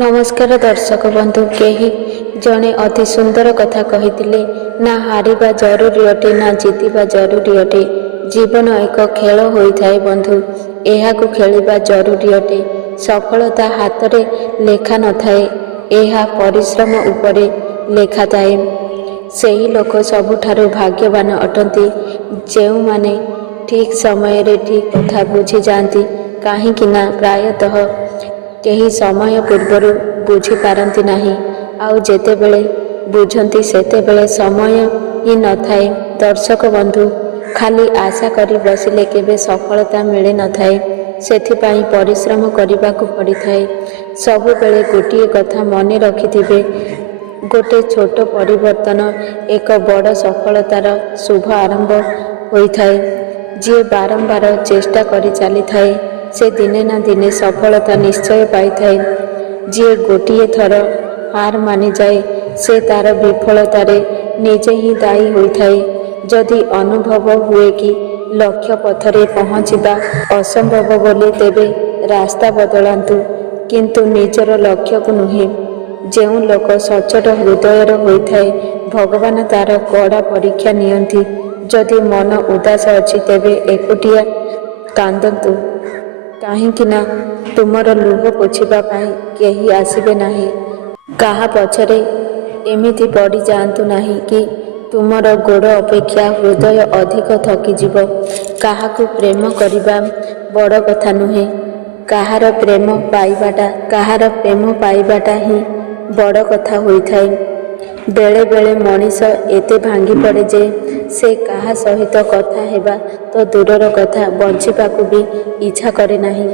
नमस्कार दर्शक बंधु केही जड़े अति सुंदर कथा कही ना हारिबा जरूरी अटे ना जीतिबा जरूरी अटे। जीवन एक खेल होता है बंधु, यह खेलिबा जरूरी अटे। सफलता हाथ में लेखा न थाए, यह परिश्रम उपरे लेखा थाए। सही लोक सबुठारु भाग्यवान अटंती जेउ माने ठीक समय रे ठीक कथा बुझी जाती। कहीं प्रायतः केही समय पूर्वर बुझी पारती नहीं, आउ जेतेबेले बुझती सेतेबेले समय ही न थाए। दर्शक बंधु, खाली आशा करी बसिले केबे सफलता मिले न थाए, सेथिपाई परिश्रम करबाकू पड़िथाए। सबुबेले गोटिए कथा मने रखिथिबे, गोटे छोट परिवर्तन एक बड़ सफलतार शुभ आरंभ होइथाए। जी बारंबार चेष्टा करी चली थाए से दिने ना दिने सफलता निश्चय पाई। जी गोटिए थर हार मानि जाए से तार विफलतारे निजे ही दायी होइथाए। जदि अनुभव हुए कि लक्ष्य पथरे पहुँचवा असंभव बोली, तेबे रास्ता बदलांतु, किंतु निजर लक्ष्य को नुहे। जेउ लोक सचोट हृदयर होइथाए, भगवान तार कड़ा परीक्षा नियंती। जदि मन उदास अछि तेबे एकुटिया कांदंतु, काहींकि ना तुमर लुह पोछिबा पाई केही आसीबे नाही। काहा पछरे एमिति पड़ी जाआंतु नाही कि तुमर गोड़ अपेक्षा हृदय अधिक थकी जीव। काहाकू प्रेम करिबा बड़ कथा नुहे, काहार प्रेम पाइबाटा ही बड़ कथा होइथाए। बेले बेले मनीष एते भांगी पड़े जे से काहा सहित कथा हेबा तो दूरर कथा बंचिबाकू भी इच्छा करे नाही।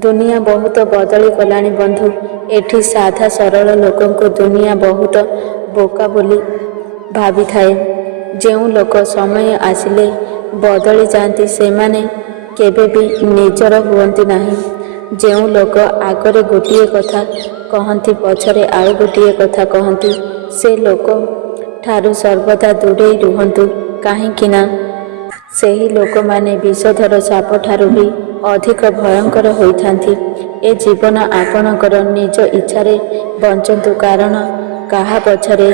दुनिया बहुत बदली गलानी बंधु। एठी साधा सरल लोकंको दुनिया बहुत बोका बोली भावी थाए। जेउ लोक समय आसिले बदली जाती सेमाने केबे भी निजर हुअंती नाही। जेउ लोक आगरे गोटिए कथा कहती पछरे आउ गोटिए कथा कहती, से लोक ठारू सर्वदा दूरेई रुहंतु, काहींकि ना सेही लोक माने विषधर साप ठारू भी अधिक भयंकर होइथांती। ए जीवन आपणकर निज इच्छारे बंचंतु, कारण काहा पछरे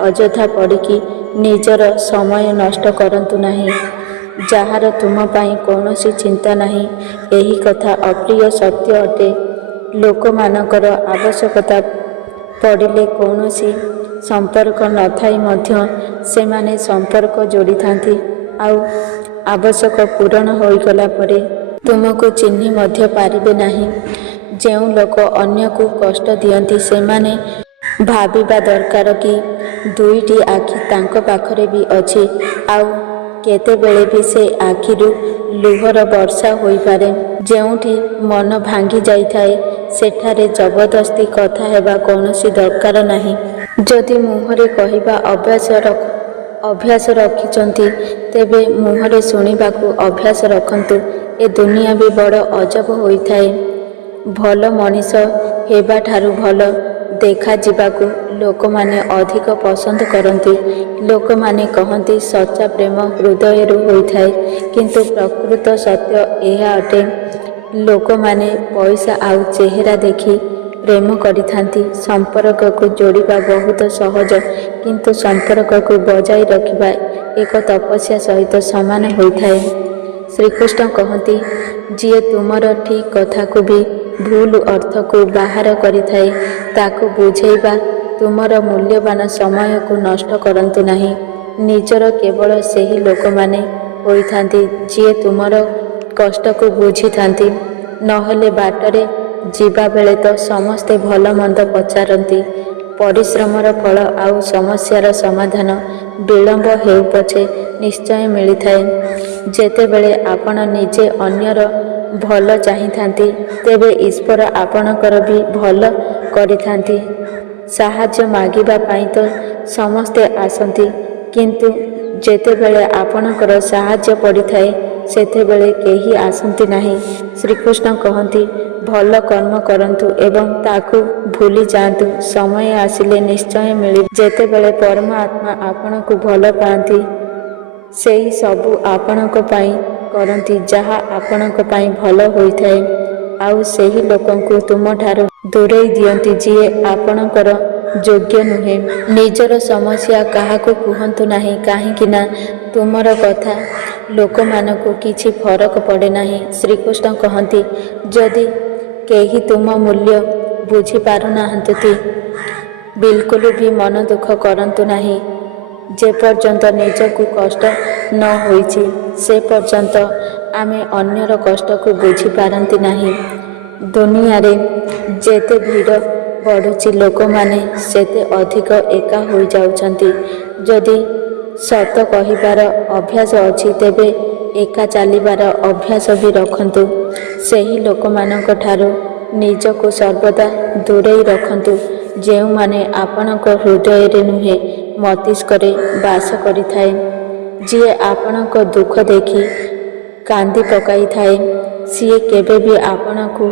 अଯଥା पड़िकी निजर समय नष्ट करंतु नाही। जाहार तुम पाई कौनसी चिंता नाही, एही कथा अप्रिय सत्य अटे। लोक मानकर आवश्यकता पड़िले कौनसी संपर्क न थाई मध्य सेमाने संपर्क जोड़ी थांती, आउ आवश्यक पूरण होइगला परे तुमको चिन्ही मध्य पारिबे नाही। जेउ लोक अन्य को कष्ट दियंती सेमाने भाबिबा दरकार कि दुईटी आखि तांको पाखरे भी अछि, आउ केतेबेले भी से आखिरु लुहर वर्षा होई पारे। जेउठी मन भांगी जाइथाए सेठारे जबरदस्ती कथा हेबा कौनसी दरकार नाही। जदि मुहरे कहिबा अभ्यास रखिचंती, तेबे मुहरे शुणिबाकू अभ्यास रखंतु। ए दुनिया भी बड़ अजब होइथाए। भल मनीष हेबा ठारू भल देखा जिबाकू लोक माने अधिक पसंद करती। लोक माने कहती सच्चा प्रेम हृदयरू होइथाए, किंतु प्रकृत सत्य एहा अटे। लोक माने पैसा आउ चेहरा देखी प्रेम करिथांती। संपर्क को जोड़िबा बहुत सहज, किंतु संपर्क को बजाई रखिबा एक तपस्या सहित समान होइथाए। श्रीकृष्ण कहती, जिए तुमर ठीक कथा को भी भूल अर्थ को बाहर करिथाए, ताकू बुझेइबा तुमर मूल्यवान समय को नष्ट करंतु नाही। निजर केवल सेही लोक माने होइथांती जिए तुमर कष्ट को बुझी थांती। नहले बाटरे जीवा बेले तो समस्ते भल मंद पचारती। परिश्रमर फल आउ समस्यार समाधान विलंब हेउ पछे निश्चय मिलिथाए। जेतेबेले आपण निजे अन्यर भल चाहिथांती, तेबे ईश्वर आपणकर भी भल करिथांती। साहाय्य मागिबा पाई तो समस्ते आसंती, किंतु जेतेबेले आपणकर साहाय्य पड़िथाए सेतेबेले केही आसंती नाही। श्रीकृष्ण कहती, भल कर्म करंतु एवं ताकू भूली जातु, समय आसिले निश्चय मिली। जेतेबेले परमात्मा आपणकू भल पाती, सेही सबू आपणक पाई करती, जहा आपणक पाई भल होइथाए। आउ सेही लोकंकु तुम ठारू ଦୂରେଇ ଦିଅନ୍ତି ଯିଏ ଆପଣଙ୍କର ଯୋଗ୍ୟ ନୁହେଁ। ନିଜର ସମସ୍ୟା କାହାକୁ କୁହନ୍ତୁ ନାହିଁ, କାହିଁକି ନା ତୁମର କଥା ଲୋକମାନଙ୍କୁ କିଛି ଫରକ ପଡ଼େ ନାହିଁ। ଶ୍ରୀକୃଷ୍ଣ କହନ୍ତି, ଯଦି କେହି ତୁମ ମୂଲ୍ୟ ବୁଝିପାରୁନାହାନ୍ତି ବିଲକୁଲ ବି ମନ ଦୁଃଖ କରନ୍ତୁ ନାହିଁ। ଯେପର୍ଯ୍ୟନ୍ତ ନିଜକୁ କଷ୍ଟ ନ ହୋଇଛି ସେ ପର୍ଯ୍ୟନ୍ତ ଆମେ ଅନ୍ୟର କଷ୍ଟକୁ ବୁଝିପାରନ୍ତି ନାହିଁ। ଦୁନିଆରେ ଯେତେ ଭିଡ଼ ବଢ଼ୁଛି ଲୋକମାନେ ସେତେ ଅଧିକ ଏକା ହୋଇଯାଉଛନ୍ତି। ଯଦି ସତ କହିବାର ଅଭ୍ୟାସ ଅଛି ତେବେ ଏକା ଚାଲିବାର ଅଭ୍ୟାସ ବି ରଖନ୍ତୁ। ସେହି ଲୋକମାନଙ୍କ ଠାରୁ ନିଜକୁ ସର୍ବଦା ଦୂରେଇ ରଖନ୍ତୁ ଯେଉଁମାନେ ଆପଣଙ୍କ ହୃଦୟରେ ନୁହେଁ ମସ୍ତିଷ୍କରେ ବାସ କରିଥାଏ। ଯିଏ ଆପଣଙ୍କ ଦୁଃଖ ଦେଖି କାନ୍ଦି ପକାଇଥାଏ ସିଏ କେବେ ବି ଆପଣଙ୍କୁ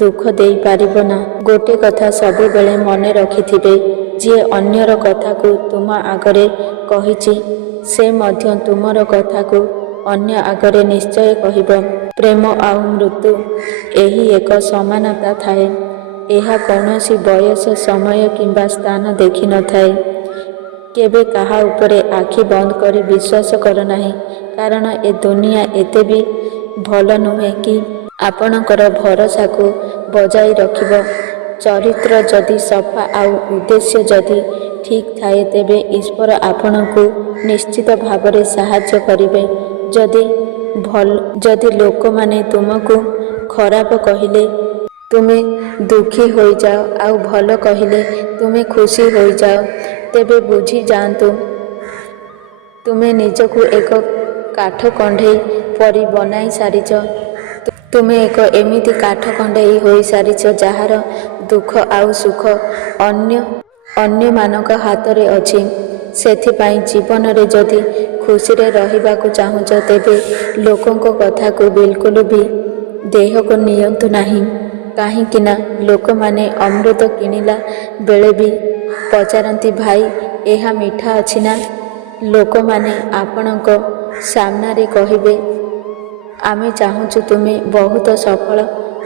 ଦୁଃଖ ଦେଇପାରିବ ନା। ଗୋଟେ କଥା ସବୁବେଳେ ମନେ ରଖିଥିବେ, ଯିଏ ଅନ୍ୟର କଥାକୁ ତୁମ ଆଗରେ କହିଛି ସେ ମଧ୍ୟ ତୁମର କଥାକୁ ଅନ୍ୟ ଆଗରେ ନିଶ୍ଚୟ କହିବ। ପ୍ରେମ ଆଉ ମୃତ୍ୟୁ ଏହି ଏକ ସମାନତା ଥାଏ। ଏହା କୌଣସି ବୟସ, ସମୟ କିମ୍ବା ସ୍ଥାନ ଦେଖିନଥାଏ। କେବେ କାହା ଉପରେ ଆଖି ବନ୍ଦ କରି ବିଶ୍ୱାସ କର ନାହିଁ, କାରଣ ଏ ଦୁନିଆ ଏତେ ବି ଭଲ ନୁହେଁ କି ଆପଣଙ୍କର ଭରସାକୁ ବଜାଇ ରଖିବ। ଚରିତ୍ର ଯଦି ସଫା ଆଉ ଉଦ୍ଦେଶ୍ୟ ଯଦି ଠିକ୍ ଥାଏ ତେବେ ଈଶ୍ୱର ଆପଣଙ୍କୁ ନିଶ୍ଚିତ ଭାବରେ ସାହାଯ୍ୟ କରିବେ। ଯଦି ଲୋକମାନେ ତୁମକୁ ଖରାପ କହିଲେ ତୁମେ ଦୁଃଖୀ ହୋଇଯାଅ ଆଉ ଭଲ କହିଲେ ତୁମେ ଖୁସି ହୋଇଯାଅ, ତେବେ ବୁଝି ଯାଆନ୍ତୁ ତୁମେ ନିଜକୁ ଏକ କାଠ କଣ୍ଢେଇ ପରି ବନାଇ ସାରିଛ। ତୁମେ ଏକ ଏମିତି କାଠ କଣ୍ଢେଇ ହୋଇସାରିଛ ଯାହାର ଦୁଃଖ ଆଉ ସୁଖ ଅନ୍ୟମାନଙ୍କ ହାତରେ ଅଛି। ସେଥିପାଇଁ ଜୀବନରେ ଯଦି ଖୁସିରେ ରହିବାକୁ ଚାହୁଁଛ ତେବେ ଲୋକଙ୍କ କଥାକୁ ବିଲକୁଲ ବି ଦେହକୁ ନିଅନ୍ତୁ ନାହିଁ। କାହିଁକି ନା ଲୋକମାନେ ଅମୃତ କିଣିଲା ବେଳେ ବି ପଚାରନ୍ତି, ଭାଇ ଏହା ମିଠା ଅଛି ନା? ଲୋକମାନେ ଆପଣଙ୍କ ସାମ୍ନାରେ କହିବେ, ଆମେ ଚାହୁଁଛୁ ତୁମେ ବହୁତ ସଫଳ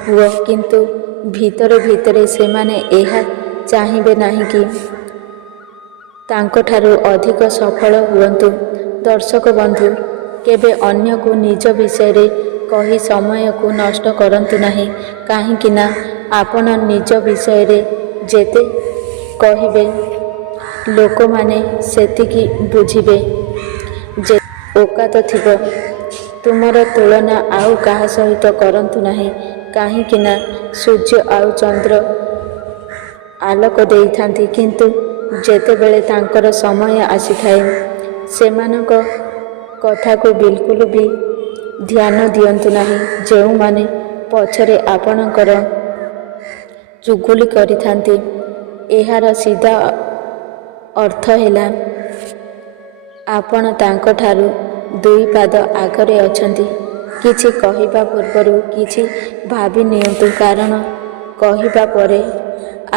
ହୁଅ, କିନ୍ତୁ ଭିତରେ ଭିତରେ ସେମାନେ ଏହା ଚାହିଁବେ ନାହିଁ କି ତାଙ୍କଠାରୁ ଅଧିକ ସଫଳ ହୁଅନ୍ତୁ। ଦର୍ଶକ ବନ୍ଧୁ, କେବେ ଅନ୍ୟକୁ ନିଜ ବିଷୟରେ କହି ସମୟକୁ ନଷ୍ଟ କରନ୍ତୁ ନାହିଁ, କାହିଁକି ନା ଆପଣ ନିଜ ବିଷୟରେ ଯେତେ କହିବେ ଲୋକମାନେ ସେତିକି ବୁଝିବେ ଯେ ଓକାତ ଥିବ। ତୁମର ତୁଳନା ଆଉ କାହା ସହିତ କରନ୍ତୁ ନାହିଁ, କାହିଁକି ନା ସୂର୍ଯ୍ୟ ଆଉ ଚନ୍ଦ୍ର ଆଲୋକ ଦେଇଥାନ୍ତି, କିନ୍ତୁ ଯେତେବେଳେ ତାଙ୍କର ସମୟ ଆସିଥାଏ ସେମାନଙ୍କ କଥାକୁ ବିଲକୁଲ ବି ଧ୍ୟାନ ଦିଅନ୍ତୁ ନାହିଁ। ଯେଉଁମାନେ ପଛରେ ଆପଣଙ୍କର ଚୁଗୁଲି କରିଥାନ୍ତି ଏହାର ସିଧା ଅର୍ଥ ହେଲା ଆପଣ ତାଙ୍କଠାରୁ ଦୁଇ ପାଦ ଆଗରେ ଅଛନ୍ତି। କିଛି କହିବା ପୂର୍ବରୁ କିଛି ଭାବି ନିଅନ୍ତୁ, କାରଣ କହିବା ପରେ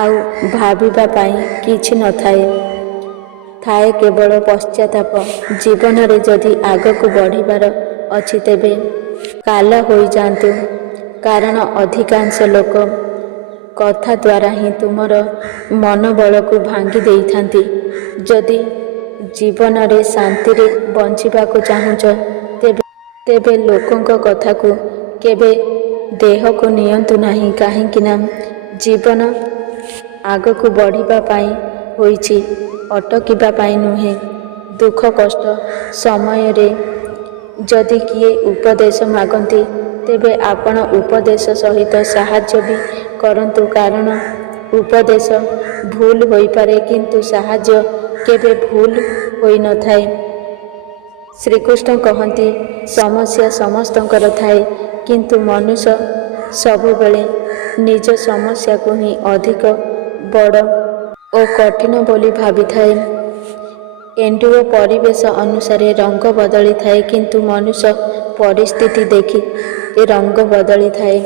ଆଉ ଭାବିବା ପାଇଁ କିଛି ନଥାଏ, ଥାଏ କେବଳ ପଶ୍ଚାତାପ। ଜୀବନରେ ଯଦି ଆଗକୁ ବଢ଼ିବାର ଅଛି ତେବେ କାଲ ହୋଇଯାଆନ୍ତୁ, କାରଣ ଅଧିକାଂଶ ଲୋକ କଥା ଦ୍ୱାରା ହିଁ ତୁମର ମନୋବଳକୁ ଭାଙ୍ଗି ଦେଇଥାନ୍ତି। ଯଦି ଜୀବନରେ ଶାନ୍ତିରେ ବଞ୍ଚିବାକୁ ଚାହୁଁଛ ତେବେ ଲୋକଙ୍କ କଥାକୁ କେବେ ଦେହକୁ ନିଅନ୍ତୁ ନାହିଁ, କାହିଁକି ନା ଜୀବନ ଆଗକୁ ବଢ଼ିବା ପାଇଁ ହୋଇଛି, ଅଟକିବା ପାଇଁ ନୁହେଁ। ଦୁଃଖ କଷ୍ଟ ସମୟରେ ଯଦି କିଏ ଉପଦେଶ ମାଗନ୍ତି ତେବେ ଆପଣ ଉପଦେଶ ସହିତ ସାହାଯ୍ୟ ବି କରନ୍ତୁ, କାରଣ ଉପଦେଶ ଭୁଲ ହୋଇପାରେ କିନ୍ତୁ ସାହାଯ୍ୟ କେବେ ଭୁଲ ହୋଇନଥାଏ। ଶ୍ରୀକୃଷ୍ଣ କହନ୍ତି, ସମସ୍ୟା ସମସ୍ତଙ୍କର ଥାଏ, କିନ୍ତୁ ମନୁଷ୍ୟ ସବୁବେଳେ ନିଜ ସମସ୍ୟାକୁ ହିଁ ଅଧିକ ବଡ଼ ଓ କଠିନ ବୋଲି ଭାବିଥାଏ। ଏଣ୍ଡୁଅ ପରିବେଶ ଅନୁସାରେ ରଙ୍ଗ ବଦଳିଥାଏ, କିନ୍ତୁ ମନୁଷ୍ୟ ପରିସ୍ଥିତି ଦେଖି ରଙ୍ଗ ବଦଳିଥାଏ।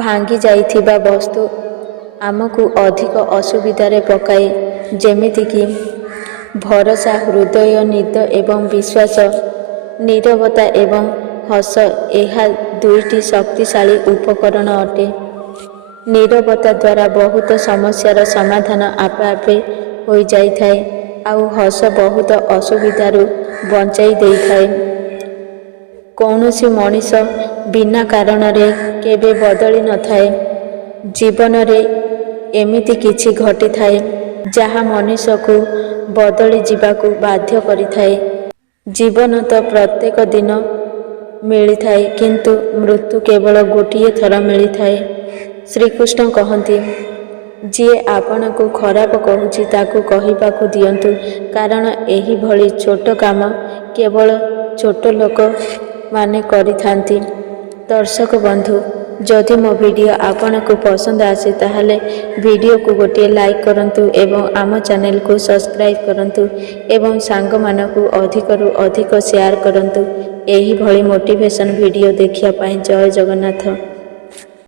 ଭାଙ୍ଗି ଯାଇଥିବା ବସ୍ତୁ ଆମକୁ ଅଧିକ ଅସୁବିଧାରେ ପକାଏ, ଯେମିତିକି ଭରସା, ହୃଦୟ, ନିଦ ଏବଂ ବିଶ୍ୱାସ। ନୀରବତା ଏବଂ ହସ ଏହା ଦୁଇଟି ଶକ୍ତିଶାଳୀ ଉପକରଣ ଅଟେ। ନୀରବତା ଦ୍ୱାରା ବହୁତ ସମସ୍ୟାର ସମାଧାନ ଆପେ ଆପେ ହୋଇଯାଇଥାଏ ଆଉ ହସ ବହୁତ ଅସୁବିଧାରୁ ବଞ୍ଚାଇ ଦେଇଥାଏ। କୌଣସି ମଣିଷ ବିନା କାରଣରେ କେବେ ବଦଳି ନଥାଏ। ଜୀବନରେ ଏମିତି କିଛି ଘଟିଥାଏ ଯାହା ମଣିଷକୁ ବଦଳି ଯିବାକୁ ବାଧ୍ୟ କରିଥାଏ। ଜୀବନ ତ ପ୍ରତ୍ୟେକ ଦିନ ମିଳିଥାଏ, କିନ୍ତୁ ମୃତ୍ୟୁ କେବଳ ଗୋଟିଏ ଥର ମିଳିଥାଏ। ଶ୍ରୀକୃଷ୍ଣ କହନ୍ତି, ଯିଏ ଆପଣଙ୍କୁ ଖରାପ କହୁଛି ତାକୁ କହିବାକୁ ଦିଅନ୍ତୁ, କାରଣ ଏହିଭଳି ଛୋଟ କାମ କେବଳ ଛୋଟ ଲୋକମାନେ କରିଥାନ୍ତି। ଦର୍ଶକ ବନ୍ଧୁ, ଯଦି ମୋ ଭିଡ଼ିଓ ଆପଣଙ୍କୁ ପସନ୍ଦ ଆସେ ତାହେଲେ ଭିଡ଼ିଓକୁ ଗୋଟିଏ ଲାଇକ୍ କରନ୍ତୁ ଏବଂ ଆମ ଚ୍ୟାନେଲକୁ ସବସ୍କ୍ରାଇବ୍ କରନ୍ତୁ ଏବଂ ସାଙ୍ଗମାନଙ୍କୁ ଅଧିକରୁ ଅଧିକ ସେୟାର କରନ୍ତୁ। ଏହିଭଳି ମୋଟିଭେସନ୍ ଭିଡ଼ିଓ ଦେଖିବା ପାଇଁ ଜୟ ଜଗନ୍ନାଥ।